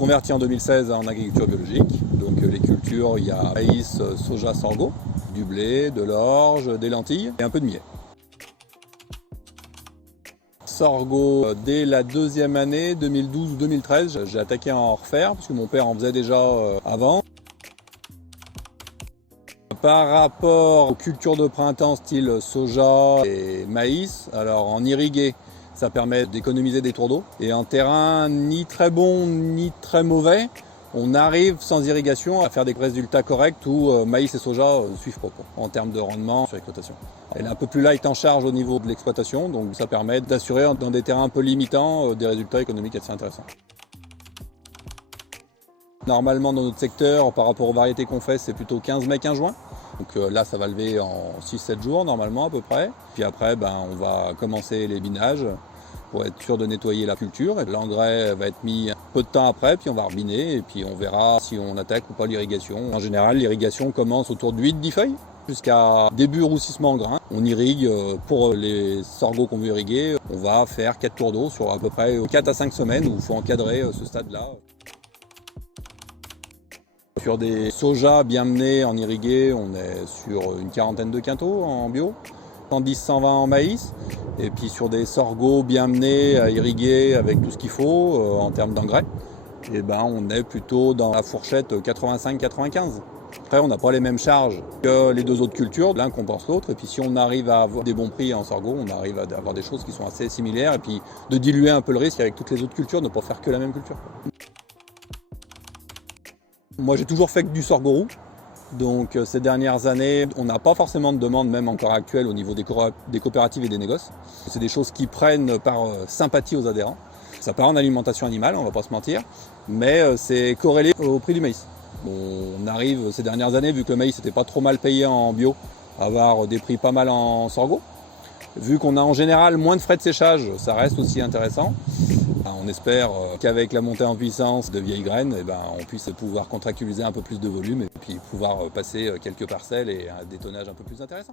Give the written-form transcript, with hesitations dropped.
converti en 2016 en agriculture biologique. Donc les cultures, il y a maïs, soja, sorgho, du blé, de l'orge, des lentilles et un peu de millet. Sorgho, dès la deuxième année, 2012 ou 2013, j'ai attaqué à en refaire, parce que mon père en faisait déjà avant. Par rapport aux cultures de printemps style soja et maïs, alors en irrigué, ça permet d'économiser des tours d'eau. Et en terrain ni très bon ni très mauvais, on arrive sans irrigation à faire des résultats corrects où maïs et soja ne suivent pas en termes de rendement sur l'exploitation. Elle est un peu plus light en charge au niveau de l'exploitation, donc ça permet d'assurer dans des terrains un peu limitants des résultats économiques assez intéressants. Normalement dans notre secteur, par rapport aux variétés qu'on fait, c'est plutôt 15 mai, 15 juin. Donc là, ça va lever en 6-7 jours normalement à peu près. Puis après, on va commencer les binages pour être sûr de nettoyer la culture. Et l'engrais va être mis un peu de temps après, puis on va rebiner et puis on verra si on attaque ou pas l'irrigation. En général, l'irrigation commence autour de 8-10 feuilles jusqu'à début roussissement en grains. On irrigue pour les sorgho qu'on veut irriguer. On va faire 4 tours d'eau sur à peu près 4 à 5 semaines où il faut encadrer ce stade-là. Sur des sojas bien menés en irrigué, on est sur une quarantaine de quintaux en bio, 110-120 en maïs. Et puis sur des sorgho bien menés à irriguer avec tout ce qu'il faut en termes d'engrais, on est plutôt dans la fourchette 85-95. Après, on n'a pas les mêmes charges que les deux autres cultures, l'un compense l'autre. Et puis si on arrive à avoir des bons prix en sorgho, on arrive à avoir des choses qui sont assez similaires et puis de diluer un peu le risque avec toutes les autres cultures, ne pas faire que la même culture. Moi, j'ai toujours fait que du sorgho roux. Donc ces dernières années, on n'a pas forcément de demande, même encore actuelle, au niveau des coopératives et des négoces. C'est des choses qui prennent par sympathie aux adhérents. Ça part en alimentation animale, on ne va pas se mentir, mais c'est corrélé au prix du maïs. On arrive ces dernières années, vu que le maïs n'était pas trop mal payé en bio, à avoir des prix pas mal en sorgho. Vu qu'on a en général moins de frais de séchage, ça reste aussi intéressant. On espère qu'avec la montée en puissance de vieilles graines, on puisse pouvoir contractualiser un peu plus de volume et puis pouvoir passer quelques parcelles et un des tonnages un peu plus intéressants.